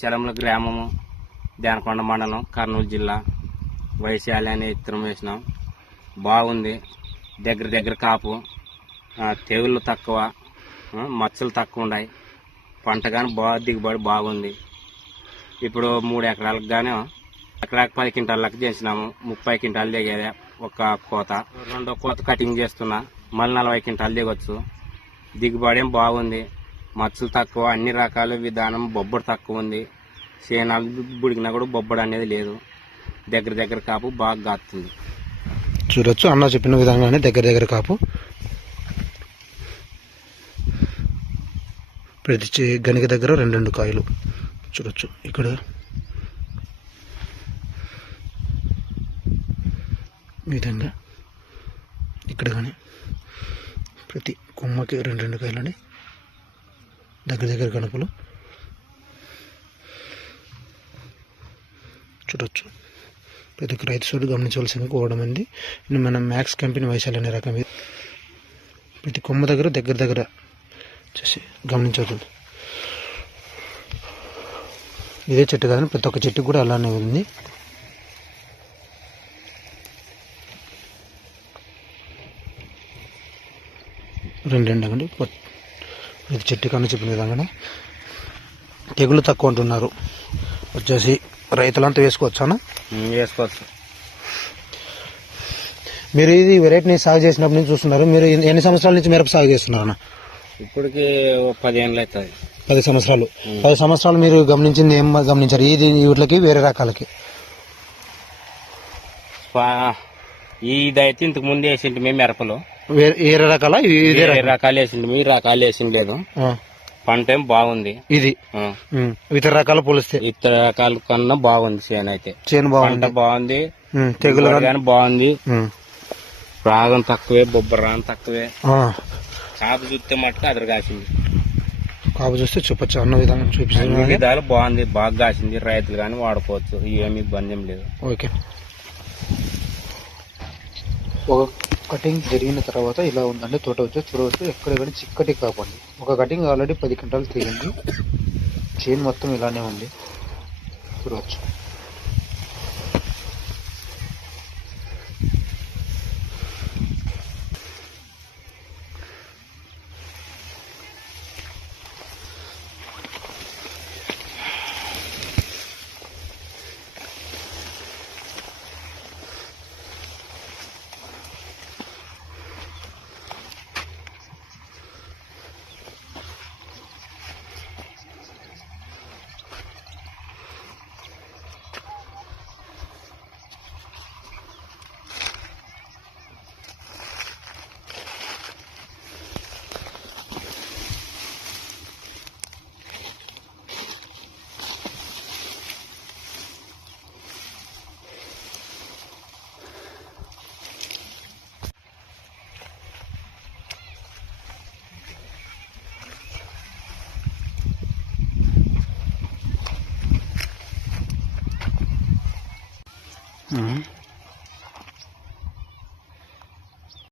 చలమల గ్రామము, దేనకొండ మండలం, కర్నూలు జిల్లా. వైశాలి అనే ఇత్తనం వేసినాం. బాగుంది. దగ్గర కాపు, తెగుళ్ళు తక్కువ, మచ్చలు తక్కువ ఉన్నాయి. పంట కానీ దిగుబడి బాగుంది. ఇప్పుడు 3 ఎకరాలకు గాను ఎకరాకు 10 క్వింటాల లెక్క చేసినాము. 30 క్వింటాలు దిగేదే ఒక కోత. రెండో కోత కటింగ్ చేస్తున్నా. మళ్ళీ 40 క్వింటాలు దిగొచ్చు. దిగుబడి ఏం బాగుంది. మచ్చలు తక్కువ, అన్ని రకాల విధానం. బొబ్బడు తక్కువ ఉంది. చేనాలు బుడికినా కూడా బొబ్బడు అనేది లేదు. దగ్గర కాపు బాగా కాస్తుంది. చూడొచ్చు అన్న చెప్పిన విధంగానే దగ్గర కాపు. ప్రతి గనిక దగ్గర 2 కాయలు చూడొచ్చు. ఇక్కడ విధంగా ఇక్కడ కానీ ప్రతి కొమ్మకి 2 కాయలని దగ్గర కనుపులు చూడొచ్చు. ప్రతి ఒక్క రైతు సోడు గమనించవలసింది కోవడం అండి. మన మ్యాక్స్ కంపెనీ వైశాలి అనే రకం. ప్రతి కొమ్మ దగ్గర చేసి గమనించవచ్చు. ఇదే చెట్టు కాదని ప్రతి ఒక్క చెట్టు కూడా అలానే ఉంది. రెండు కండి ప్రతి చెట్టు కన్నా చెప్పిన విధంగానే. తెగులు తక్కువ అంటున్నారు. వచ్చేసి రైతులంతా వేసుకోవచ్చానా? వేసుకోవచ్చు. మీరు ఇది వెరైటీని సాగు చేసినప్పటి నుంచి చూస్తున్నారు. మీరు ఎన్ని సంవత్సరాల నుంచి మిరప సాగు చేస్తున్నారన్న? ఇప్పటికి 10 ఏళ్ళు అవుతుంది. 10 సంవత్సరాలు. 10 సంవత్సరాలు మీరు గమనించింది ఏం గమనించారు? వీటికి వేరే రకాలకి ఇదైతే ఇంతకు ముందు వేసింటి మేము మిరపలు. వేరే రకాల రకాలు వేసిండు. ఈ రకాలు వేసిండలేదు. పంట ఏం బాగుంది. ఇది ఇతర రకాల పోలిస్తే ఇతర రకాల కన్నా బాగుంది. చేను అయితే బాగుంది. బాగుంది. తెగులు కానీ బాగుంది. రాగం తక్కువే, బొబ్బర రాగం తక్కువే. కాపు చూస్తే మట్టుకు అదరు కాసింది. కాపు చూస్తే చూపచ్చు అన్న విధానం చూపించారు. విధాలు బాగుంది. బాగా కాసింది. రైతులు కానీ వాడుకోవచ్చు. ఏమి ఇబ్బంది ఏం లేదు. ఓకే. ఒక కటింగ్ జరిగిన తర్వాత ఇలా ఉందండి. తోట వచ్చి చూడవచ్చు. ఎక్కడ చిక్కటి కాపండి. ఒక కటింగ్ ఆల్రెడీ 10 క్వింటాలు తీయండి. చైన్ మొత్తం ఇలానే ఉంది. చూడవచ్చు.